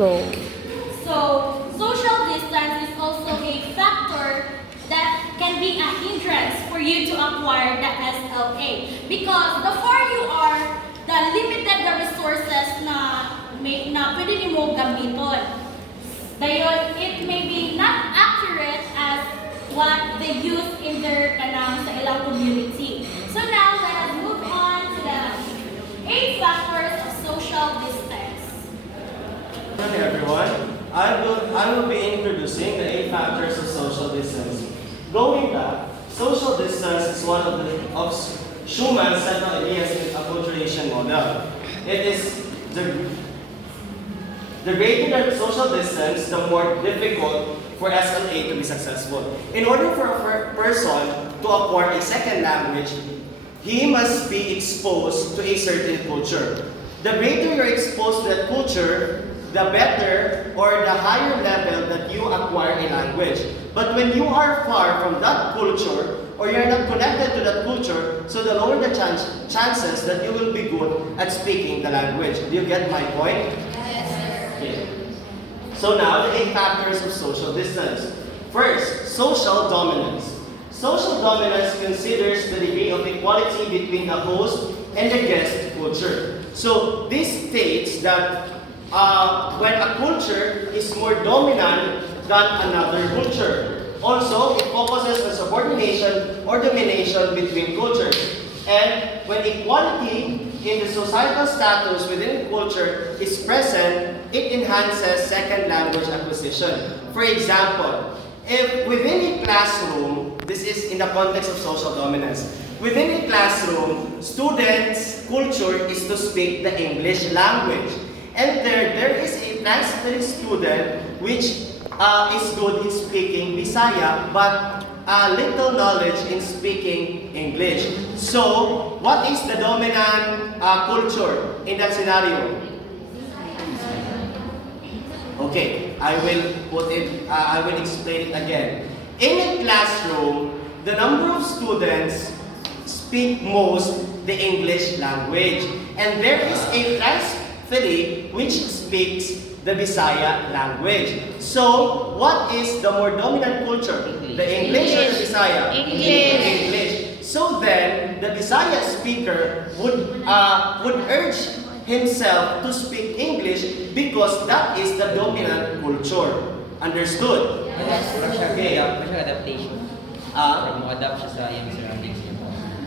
Go. So, social distance is also a factor that can be a hindrance for you to acquire the SLA. Because the more you are, the limited the resources na pwede mo gamiton. Dayon, it may be not accurate as what they use in their sa ilang community. So now, let us move on to the 8 factors of social distance. Hi everyone, I will be introducing the 8 factors of social distance. Going back, social distance is one of Schumann's central ideas in acculturation model. It is the greater the social distance, the more difficult for SLA to be successful. In order for a person to acquire a second language, he must be exposed to a certain culture. The greater you're exposed to that culture, the better or the higher level that you acquire a language. But when you are far from that culture, or you're not connected to that culture, so the lower the chances that you will be good at speaking the language. Do you get my point? Yes, sir. Okay. So now, the 8 factors of social distance. First, social dominance. Social dominance considers the degree of equality between the host and the guest culture. So this states that when a culture is more dominant than another culture. Also, it focuses on subordination or domination between cultures. And when equality in the societal status within culture is present, it enhances second language acquisition. For example, if within a classroom, this is in the context of social dominance, within a classroom, students' culture is to speak the English language. And there is a transferring student which is good in speaking Bisaya, but little knowledge in speaking English. So, what is the dominant culture in that scenario? Okay, I will explain it again. In a classroom, the number of students speak most the English language, and there is a transferee which speaks the Bisaya language. So, what is the more dominant culture? The English or the Bisaya? English. So then, the Bisaya speaker would urge himself to speak English because that is the dominant culture. Understood? Yes. Okay. adaptation. Mo-adapt siya sa iyang surroundings niya.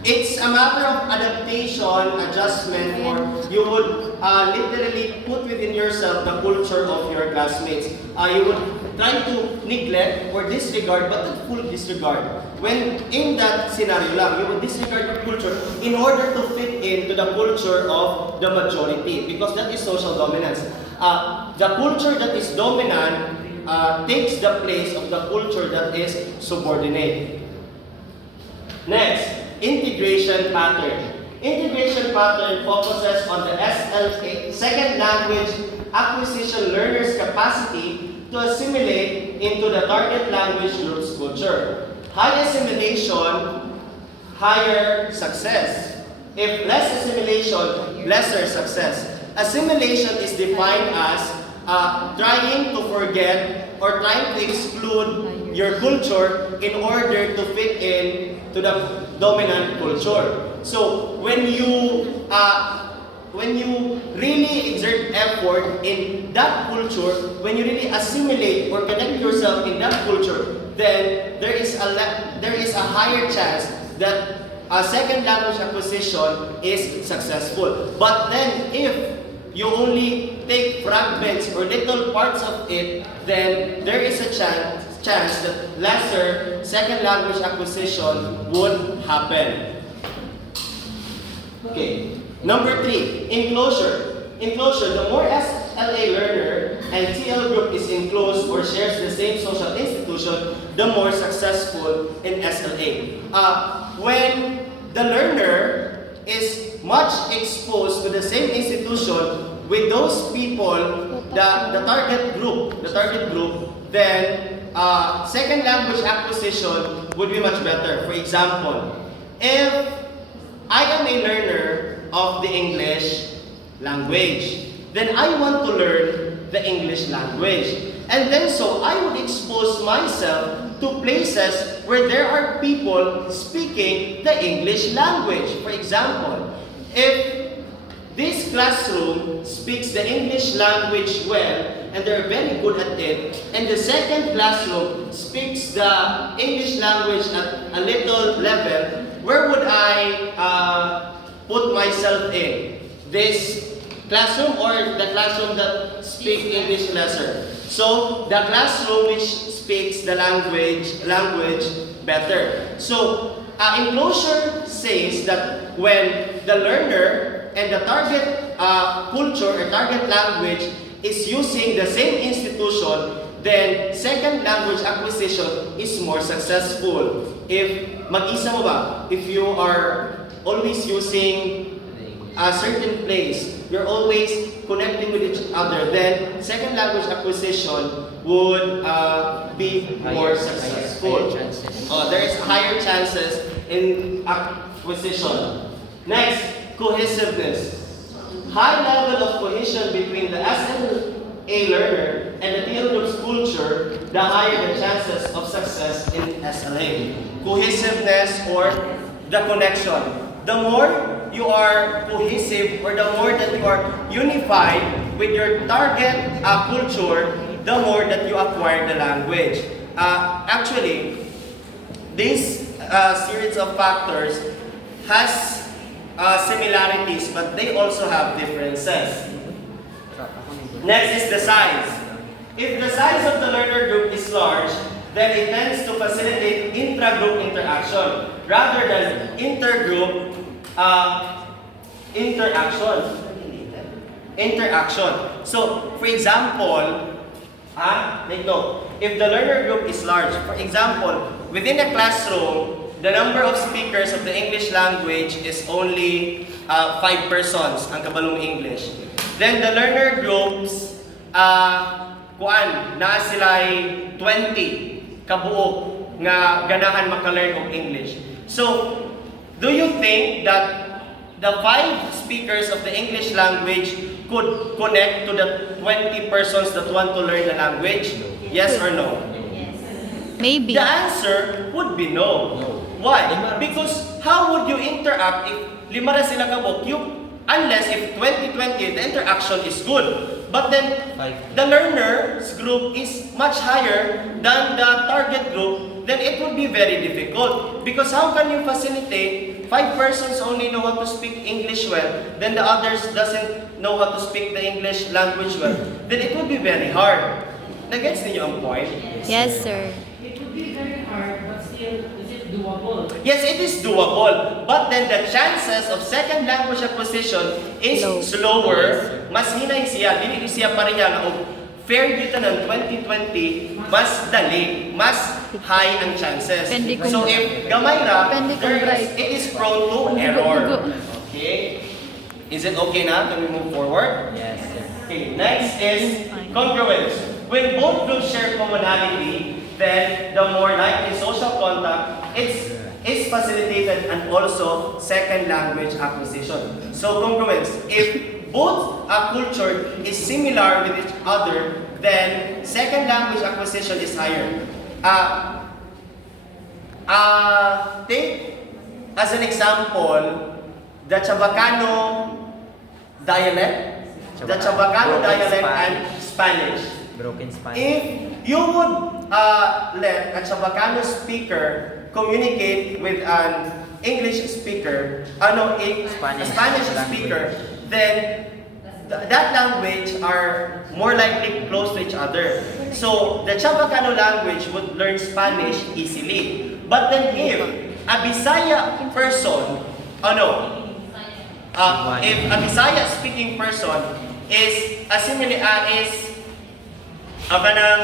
It's a matter of adaptation, adjustment, or you would literally put within yourself the culture of your classmates. You would try to neglect or disregard, but not full disregard. When in that scenario lang, you would disregard your culture in order to fit into the culture of the majority, because that is social dominance. The culture that is dominant takes the place of the culture that is subordinate. Next, integration pattern. Integration pattern focuses on the SLA, second language acquisition learner's capacity to assimilate into the target language group's culture. High assimilation, higher success. If less assimilation, lesser success. Assimilation is defined as trying to forget or trying to exclude your culture in order to fit in to the dominant culture. So when you really exert effort in that culture, when you really assimilate or connect yourself in that culture, then there is a higher chance that a second language acquisition is successful. But then if you only take fragments or little parts of it, then there is a chance that lesser second language acquisition would happen. Okay. Number 3, enclosure. Enclosure, the more SLA learner and TL group is enclosed or shares the same social institution, the more successful in SLA. When the learner is much exposed to the same institution with those people, the target group, then second language acquisition would be much better. For example, if I am a learner of the English language, then I want to learn the English language. And then so I would expose myself to places where there are people speaking the English language. For example, if this classroom speaks the English language well, and they're very good at it, and the second classroom speaks the English language at a little level, where would I put myself in? This classroom or the classroom that speaks English lesser? So, the classroom which speaks the language better. So, enclosure says that when the learner and the target culture or target language is using the same institution, then second language acquisition is more successful. If mag-isa mo ba, if you are always using a certain place, you're always connecting with each other, then second language acquisition would be more successful. There is higher chances in acquisition. Next, cohesiveness. High level of cohesion between the SLA learner and the TL group's culture, the higher the chances of success in SLA. Cohesiveness or the connection. The more you are cohesive or the more that you are unified with your target culture, the more that you acquire the language. Actually, this series of factors has similarities, but they also have differences. Next is the size. If the size of the learner group is large, then it tends to facilitate intra-group interaction rather than intergroup interaction. So, for example, take note, if the learner group is large, for example, within a classroom, the number of speakers of the English language is only 5 persons, ang kabalong English. Then the learner groups, na sila'y 20 kabuo nga ganahan maka-learn of English. So, do you think that the 5 speakers of the English language could connect to the 20 persons that want to learn the language? Yes or no? Maybe. The answer would be no. Why? Because how would you interact if 5 na sila kabuk? Unless if 2020, the interaction is good. But then, the learner's group is much higher than the target group, then it would be very difficult. Because how can you facilitate 5 persons only know how to speak English well, then the others doesn't know how to speak the English language well? Then it would be very hard. Nagets niyo ang point? Yes, sir. It would be very hard, but still, is it doable? Yes, it is doable. But then the chances of second language acquisition is slower. Mas hinay siya, dili siya pareha nga og fair dito ng 2020, mas dali, mas high ang chances. So if gamay ra, it is prone to error. Okay? Is it okay na? Can we move forward? Yes. Okay, next is congruence. When both groups share commonality, then the more likely social contact is facilitated and also second language acquisition. So congruence. If both culture is similar with each other, then second language acquisition is higher. Take as an example the Chabacano dialect, and Spanish. Broken Spanish. If you would let a Chabacano speaker communicate with an English speaker, a Spanish speaker, then that language are more likely close to each other. So the Chabacano language would learn Spanish easily. But then if a Bisaya person, if a Bisaya speaking person is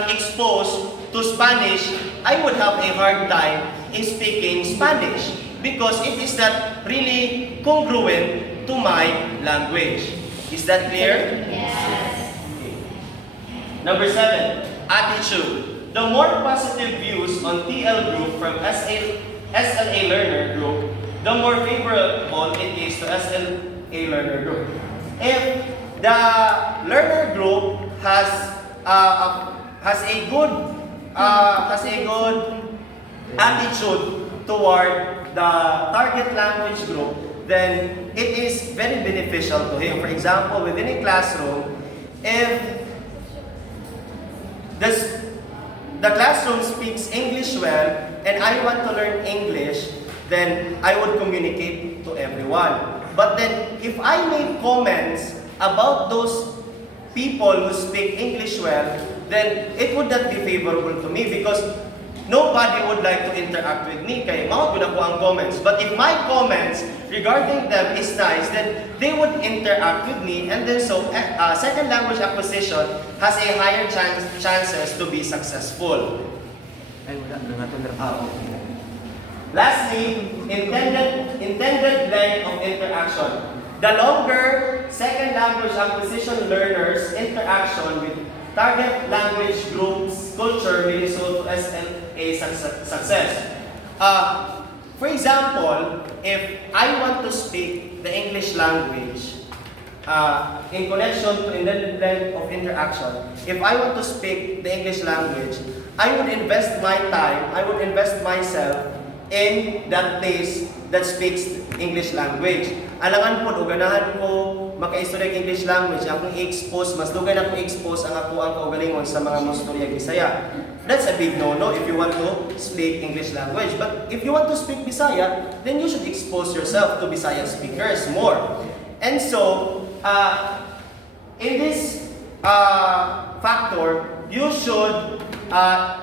exposed to Spanish, I would have a hard time in speaking Spanish because it is not really congruent to my language. Is that clear? Yes. Number 7, attitude. The more positive views on TL group from SLA learner group, the more favorable it is to SLA learner group. If the learner group has a good attitude toward the target language group, then it is very beneficial to him. For example, within a classroom, if the classroom speaks English well and I want to learn English, then I would communicate to everyone. But then, if I make comments about those people who speak English well, then it would not be favorable to me because nobody would like to interact with me. Kaya mao gud ako ang comments. But if my comments regarding them is nice, then they would interact with me, and then so second language acquisition has a higher chances to be successful. Lastly, intended length of interaction. The longer second language acquisition learners' interaction with target language groups culture may result to SLA success. For example, if I want to speak the English language in connection to intended length of interaction, if I want to speak the English language, I would invest my time, I would invest myself in that place that speaks English language. Alangan po, ganahan ko makaistorya English language, akong i-expose, mas dugay na akong i-expose ang ako ang kaugalingon sa mga mustorya Bisaya. That's a big no-no if you want to speak English language. But if you want to speak Bisaya, then you should expose yourself to Bisaya speakers more. And so, in this factor, you should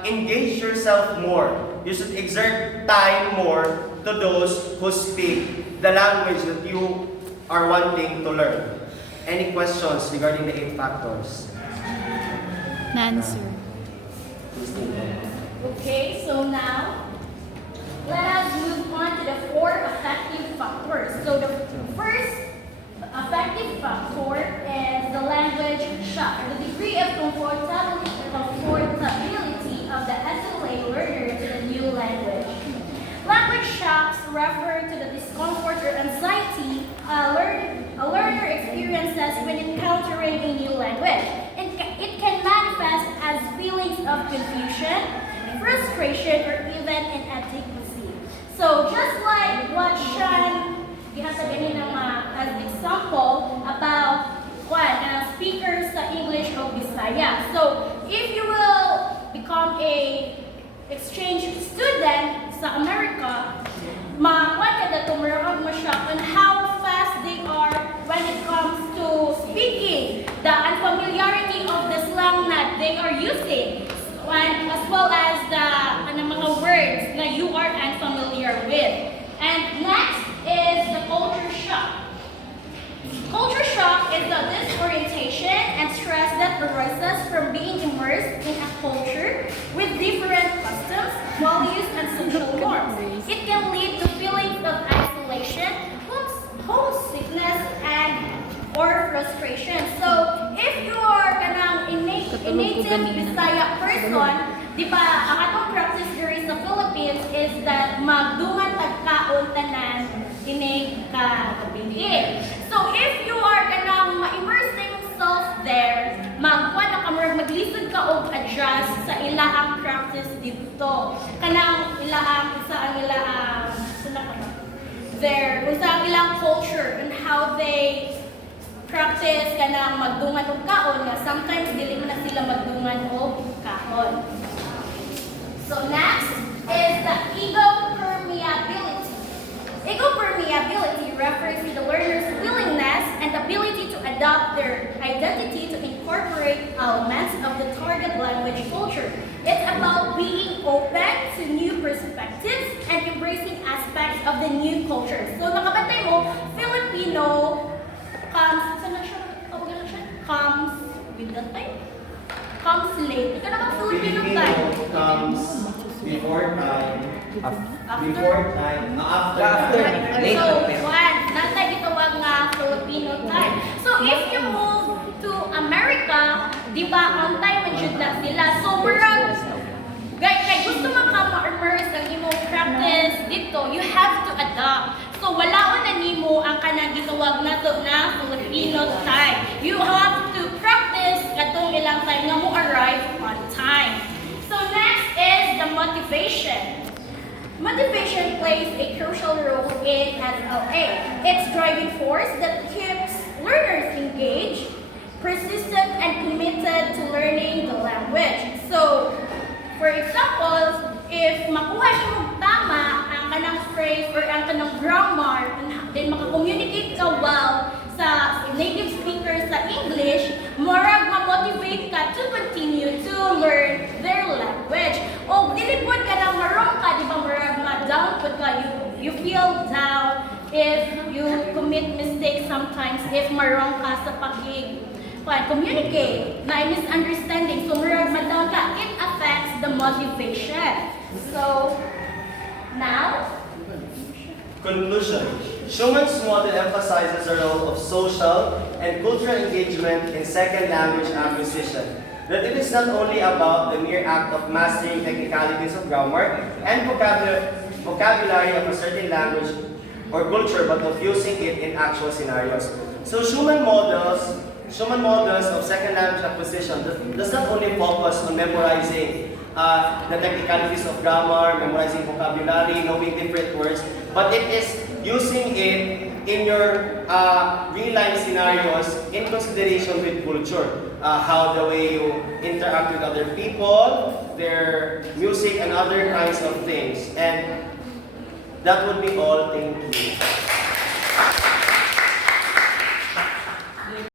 engage yourself more. You should exert time more to those who speak the language that you are wanting to learn. Any questions regarding the 8 factors? None, sir. Okay, so now let us move on to the 4 effective factors. So the first effective factor is the language shock, the degree of comfortability of the SLA learner to the new language. Language shocks refer to the discomfort or anxiety a learner experiences when encountering a new language. It can manifest as feelings of confusion, frustration, or even inadequacy. So just like what Shan as example about speakers sa English o Bisaya. So if you will become a exchange student sa America, ma-shock on how fast they are when it comes to speaking, the unfamiliarity of the slang that they are using, as well as the mga words na you are unfamiliar with. And next is the culture shock. Culture shock is the disorientation and stress that arises from being immersed in a culture with different customs, values, and social norms. It can lead to feelings of isolation, homesickness, or frustration. So, if you are a native Bisaya person, di ba, ang atong practice here sa Philippines is that magdungan tagkaon tanan tinig ka kabingin. So if you are kanang ma-immerse yourself there, maglisod ka og adjust sa ilaang practice dito. Kanang ilaang ilang culture and how they practice kanang magdungan og kaon nga sometimes dili man na sila magdungan og kaon. So next is the ego permeability. Ego permeability refers to the learner's willingness and ability to adopt their identity to incorporate elements of the target language culture. It's about being open to new perspectives and embracing aspects of the new culture. So nakabantay mo, Filipino comes with the time? Comes late. Ito naman Filipino time. Comes before time. After. Before time. After. So, natay gitawag nga Filipino time. So, if you move to America, di ba, on time man jud na sila. So, kay gusto ma-immerse ang imong practice dito, you have to adapt. So, walaon na nimo ang kanang gitawag nato na Filipino time. You have to practice katong ilang time nga mo arrive on time. So next is the motivation. Motivation plays a crucial role in SLA. It's driving force that keeps learners engaged, persistent, and committed to learning the language. So, for example, if makuha niyo mo tama ang kanang phrase or ang kanang grammar, then makakommunicate ka well sa native speakers sa English, murag ma-motivate ka to continue to learn their language. O dilipod ka na marong ka, di ba murag ma-down pud ka, you feel down if you commit mistakes sometimes, if marong ka sa communicate, na misunderstanding, so murag ma-down ka, it affects the motivation. So, now, Conclusion. Schumann's model emphasizes the role of social and cultural engagement in second language acquisition. That it is not only about the mere act of mastering technicalities of grammar and vocabulary of a certain language or culture, but of using it in actual scenarios. So Schumann models of second language acquisition does not only focus on memorizing the technicalities of grammar, memorizing vocabulary, knowing different words, but it is using it in your real-life scenarios in consideration with culture. How the way you interact with other people, their music, and other kinds of things. And that would be all. Thank you.